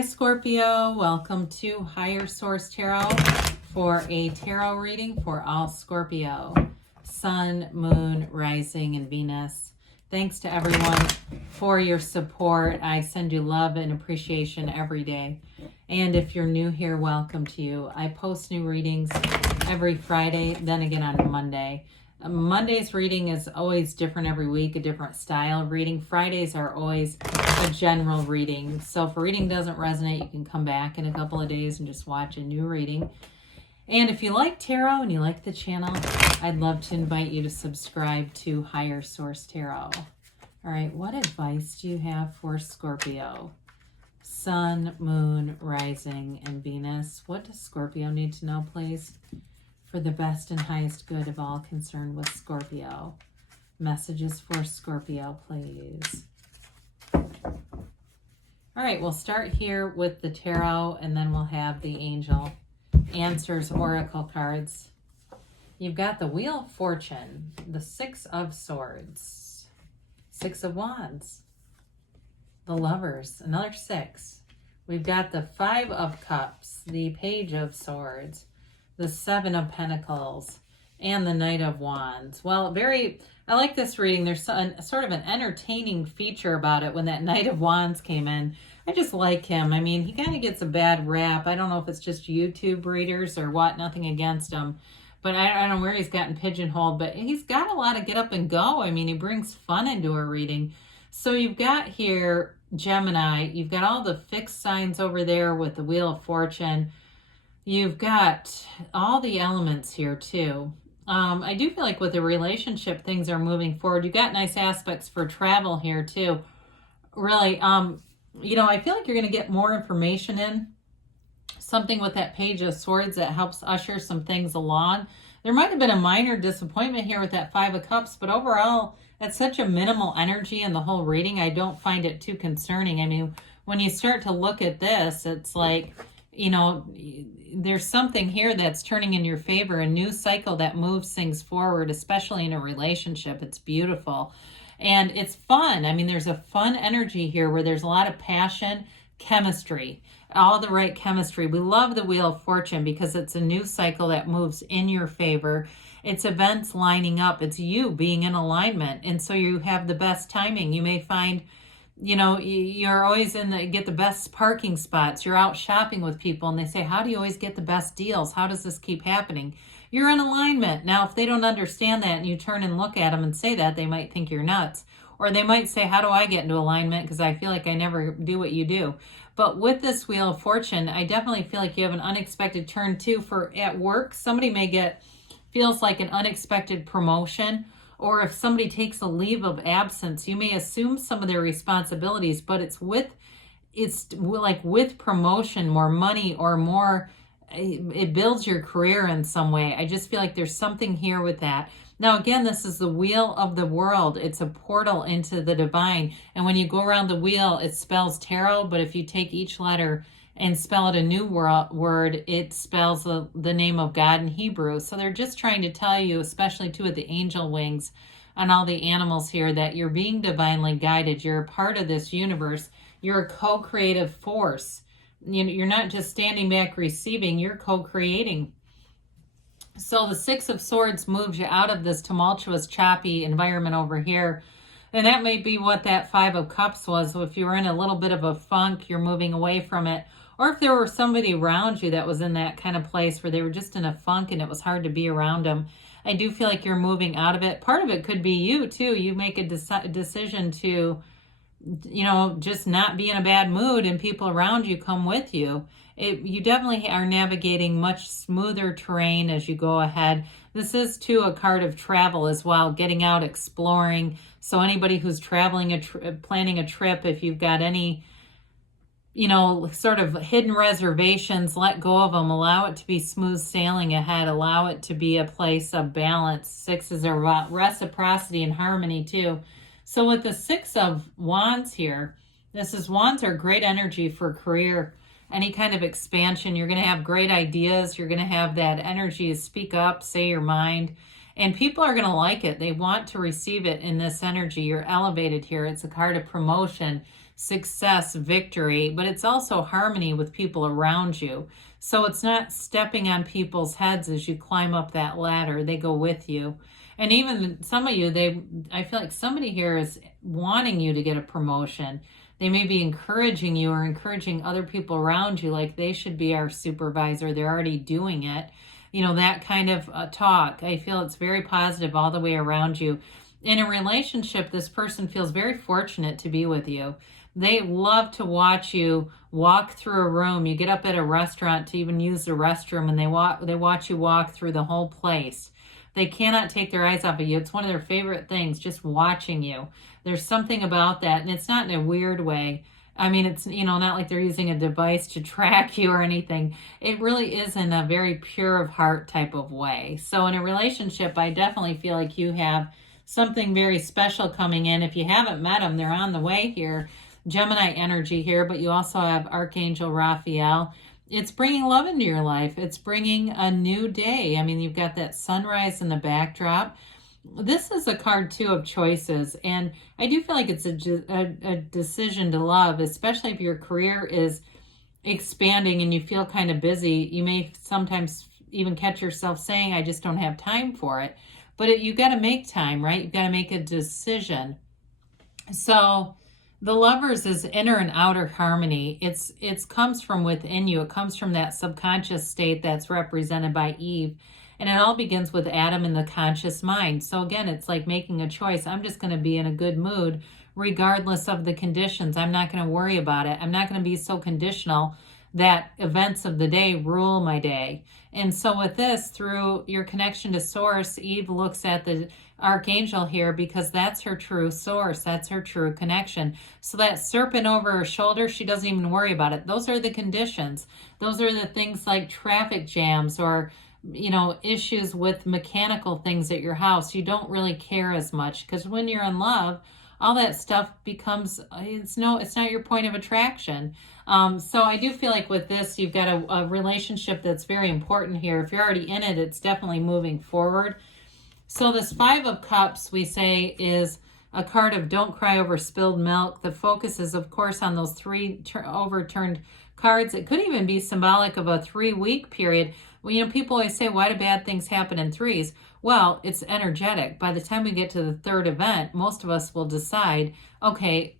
Hi Scorpio, welcome to Higher Source Tarot for a tarot reading for all Scorpio, Sun, Moon, Rising, and Venus. Thanks to everyone for your support. I send you love and appreciation every day. And if you're new here, welcome to you. I post new readings every Friday, then again on Monday. Monday's reading is always different every week, a different style of reading. Fridays are always a general reading. So if a reading doesn't resonate, you can come back in a couple of days and just watch a new reading. And if you like tarot and you like the channel, I'd love to invite you to subscribe to Higher Source Tarot. All right, what advice do you have for Scorpio? Sun, Moon, Rising, and Venus. What does Scorpio need to know, please? For the best and highest good of all concerned with Scorpio. Messages for Scorpio, please. All right, we'll start here with the tarot, and then we'll have the angel answers oracle cards. You've got the Wheel of Fortune, the Six of Swords, Six of Wands, the Lovers, another six. We've got the Five of Cups, the Page of Swords, the Seven of Pentacles, and the Knight of Wands. Well, I like this reading. There's sort of an entertaining feature about it when that Knight of Wands came in. I just like him. I mean, he kind of gets a bad rap. I don't know if it's just YouTube readers or what, nothing against him. But I don't know where he's gotten pigeonholed, but he's got a lot of get up and go. I mean, he brings fun into a reading. So you've got here Gemini. You've got all the fixed signs over there with the Wheel of Fortune. You've got all the elements here too. I do feel like with the relationship, things are moving forward. You've got nice aspects for travel here too. Really, you know, I feel like you're going to get more information in. Something with that Page of Swords that helps usher some things along. There might have been a minor disappointment here with that Five of Cups, but overall, it's such a minimal energy in the whole reading. I don't find it too concerning. I mean, when you start to look at this, it's like, you know, there's something here that's turning in your favor, a new cycle that moves things forward, especially in a relationship. It's beautiful. And it's fun. I mean, there's a fun energy here where there's a lot of passion, chemistry, all the right chemistry. We love the Wheel of Fortune because it's a new cycle that moves in your favor. It's events lining up. It's you being in alignment. And so you have the best timing. You may find, you know, you're always get the best parking spots. You're out shopping with people and they say, how do you always get the best deals? How does this keep happening? You're in alignment. Now, if they don't understand that and you turn and look at them and say that, they might think you're nuts. Or they might say, how do I get into alignment? Because I feel like I never do what you do. But with this Wheel of Fortune, I definitely feel like you have an unexpected turn too for at work. Somebody feels like an unexpected promotion. Or if somebody takes a leave of absence, you may assume some of their responsibilities, but it's like with promotion, more money or more, it builds your career in some way. I just feel like there's something here with that. Now, again, this is the Wheel of the World. It's a portal into the divine. And when you go around the wheel, it spells tarot, but if you take each letter and spell it a new word, it spells the name of God in Hebrew. So they're just trying to tell you, especially too with the angel wings and all the animals here, that you're being divinely guided. You're a part of this universe. You're a co-creative force. You're not just standing back receiving, you're co-creating. So the Six of Swords moves you out of this tumultuous, choppy environment over here. And that may be what that Five of Cups was. So if you were in a little bit of a funk, you're moving away from it. Or if there were somebody around you that was in that kind of place where they were just in a funk and it was hard to be around them, I do feel like you're moving out of it. Part of it could be you too. You make a decision to, you know, just not be in a bad mood and people around you come with you. You definitely are navigating much smoother terrain as you go ahead. This is too a card of travel as well, getting out, exploring. So anybody who's traveling, planning a trip, if you've got any, you know, sort of hidden reservations, let go of them. Allow it to be smooth sailing ahead. Allow it to be a place of balance. Sixes are about reciprocity and harmony too. So with the Six of Wands here, wands are great energy for career, any kind of expansion. You're going to have great ideas. You're going to have that energy to speak up, say your mind, and people are going to like it. They want to receive it in this energy. You're elevated here. It's a card of promotion. success, victory, but it's also harmony with people around you. So it's not stepping on people's heads as you climb up that ladder. They go with you. And even some of you, I feel like somebody here is wanting you to get a promotion. They may be encouraging you or encouraging other people around you, like they should be our supervisor. They're already doing it. You know, that kind of talk. I feel it's very positive all the way around you. In a relationship, this person feels very fortunate to be with you. They love to watch you walk through a room. You get up at a restaurant to even use the restroom, and they watch you walk through the whole place. They cannot take their eyes off of you. It's one of their favorite things, just watching you. There's something about that, and it's not in a weird way. I mean, it's, you know, not like they're using a device to track you or anything. It really is in a very pure of heart type of way. So in a relationship, I definitely feel like you have something very special coming in. If you haven't met them, they're on the way here. Gemini energy here, but you also have Archangel Raphael. It's bringing love into your life. It's bringing a new day. I mean, you've got that sunrise in the backdrop. This is a card, too, of choices. And I do feel like it's a decision to love, especially if your career is expanding and you feel kind of busy. You may sometimes even catch yourself saying, I just don't have time for it. But you got to make time, right? You've got to make a decision. So the Lovers is inner and outer harmony. It comes from within you. It comes from that subconscious state that's represented by Eve. And it all begins with Adam in the conscious mind. So again, it's like making a choice. I'm just going to be in a good mood regardless of the conditions. I'm not going to worry about it. I'm not going to be so conditional that events of the day rule my day. And so with this, through your connection to Source, Eve looks at the Archangel here because that's her true source. That's her true connection. So that serpent over her shoulder, she doesn't even worry about it. Those are the conditions. Those are the things like traffic jams or, you know, issues with mechanical things at your house. You don't really care as much because when you're in love, all that stuff becomes, it's not your point of attraction. So I do feel like with this, you've got a relationship that's very important here. If you're already in it, it's definitely moving forward. So this Five of Cups, we say, is a card of don't cry over spilled milk. The focus is, of course, on those three overturned cards. It could even be symbolic of a 3-week period. Well, you know, people always say, why do bad things happen in threes? Well, it's energetic. By the time we get to the third event, most of us will decide, okay,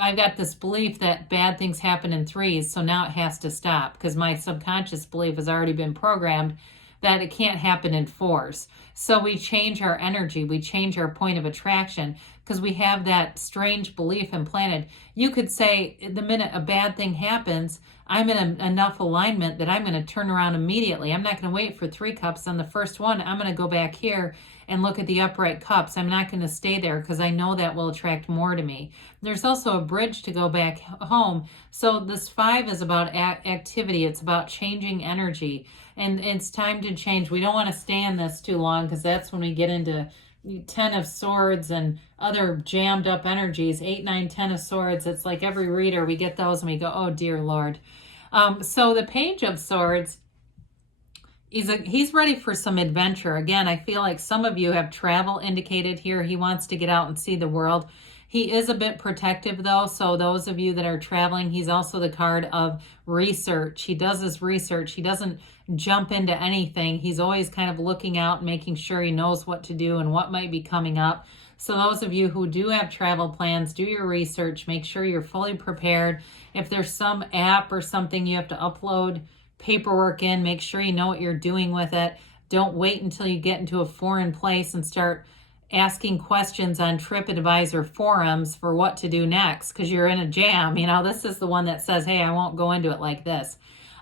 I've got this belief that bad things happen in threes, so now it has to stop because my subconscious belief has already been programmed that it can't happen in fours. So we change our energy, we change our point of attraction because we have that strange belief implanted. You could say the minute a bad thing happens, I'm in enough alignment that I'm going to turn around immediately. I'm not going to wait for 3 cups on the first one. I'm going to go back here and look at the upright cups. I'm not going to stay there because I know that will attract more to me. There's also a bridge to go back home. So this 5 is about activity. It's about changing energy. And it's time to change. We don't want to stay in this too long because that's when we get into 10 of Swords and other jammed up energies. 8, 9, 10 of Swords. It's like every reader, we get those and we go, oh, dear Lord. So the Page of Swords, he's ready for some adventure. Again, I feel like some of you have travel indicated here. He wants to get out and see the world. He is a bit protective, though, so those of you that are traveling, he's also the card of research. He does his research. He doesn't jump into anything. He's always kind of looking out, making sure he knows what to do and what might be coming up. So those of you who do have travel plans, do your research. Make sure you're fully prepared. If there's some app or something you have to upload paperwork in, make sure you know what you're doing with it. Don't wait until you get into a foreign place and start asking questions on TripAdvisor forums for what to do next because you're in a jam. You know, this is the one that says, hey, I won't go into it like this.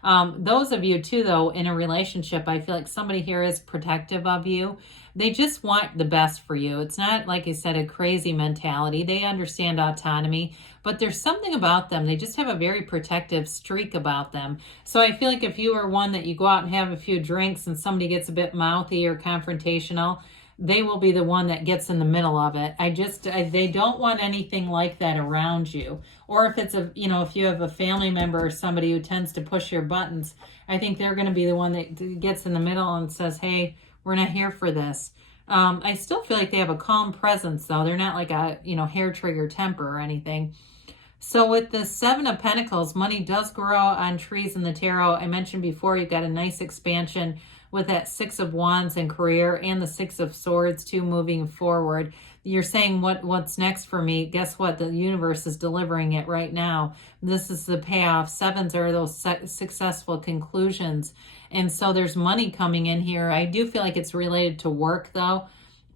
Those of you too, though, in a relationship, I feel like somebody here is protective of you. They just want the best for you. It's not, like I said, a crazy mentality. They understand autonomy, but there's something about them. They just have a very protective streak about them. So I feel like if you are one that you go out and have a few drinks and somebody gets a bit mouthy or confrontational, they will be the one that gets in the middle of it. They don't want anything like that around you. Or if it's if you have a family member or somebody who tends to push your buttons, I think they're going to be the one that gets in the middle and says, hey, we're not here for this. I still feel like they have a calm presence, though. They're not like a, hair trigger temper or anything. So with the Seven of Pentacles, money does grow on trees in the tarot. I mentioned before, you've got a nice expansion with that Six of Wands in career and the Six of Swords too, moving forward. You're saying what's next for me. Guess what? The universe is delivering it right now. This is the payoff. Sevens are those successful conclusions. And so there's money coming in here. I do feel like it's related to work though.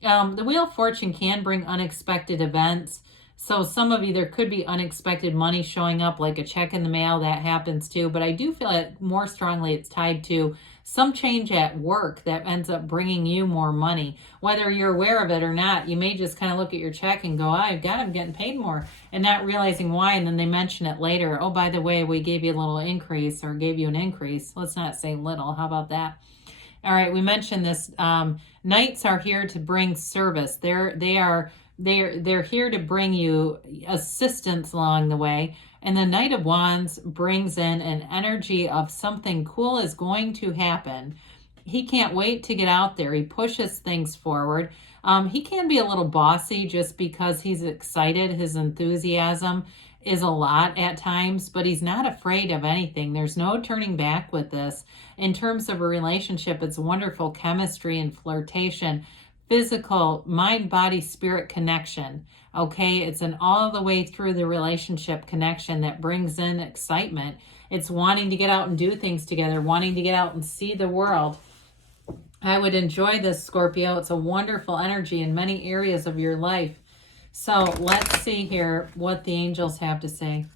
The Wheel of Fortune can bring unexpected events. So some of you, there could be unexpected money showing up, like a check in the mail. That happens too. But I do feel it more strongly it's tied to some change at work that ends up bringing you more money. Whether you're aware of it or not, you may just kind of look at your check and go, I'm getting paid more, and not realizing why. And then they mention it later. Oh, by the way, we gave you a little increase, or gave you an increase. Let's not say little. How about that? All right, we mentioned this. Knights are here to bring service. They're here to bring you assistance along the way. And the Knight of Wands brings in an energy of something cool is going to happen. He can't wait to get out there. He pushes things forward. He can be a little bossy just because he's excited. His enthusiasm is a lot at times, but he's not afraid of anything. There's no turning back with this. In terms of a relationship, it's wonderful chemistry and flirtation, physical, mind, body, spirit connection. Okay, it's an all the way through the relationship connection that brings in excitement. It's wanting to get out and do things together, wanting to get out and see the world. I would enjoy this, Scorpio. It's a wonderful energy in many areas of your life. So let's see here what the angels have to say.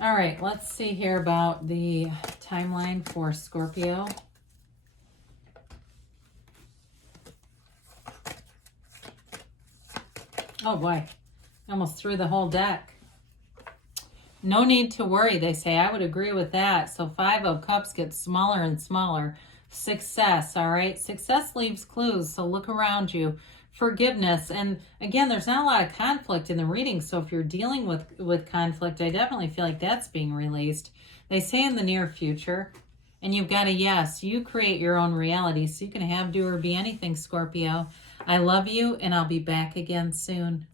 All right, let's see here about the timeline for Scorpio. Oh boy, I almost threw the whole deck. No need to worry, they say. I would agree with that. So Five of Cups gets smaller and smaller. Success, all right? Success leaves clues, so look around you. Forgiveness, and again, there's not a lot of conflict in the reading, so if you're dealing with conflict, I definitely feel like that's being released. They say in the near future, and you've got a yes. You create your own reality, so you can have, do, or be anything, Scorpio. I love you, and I'll be back again soon.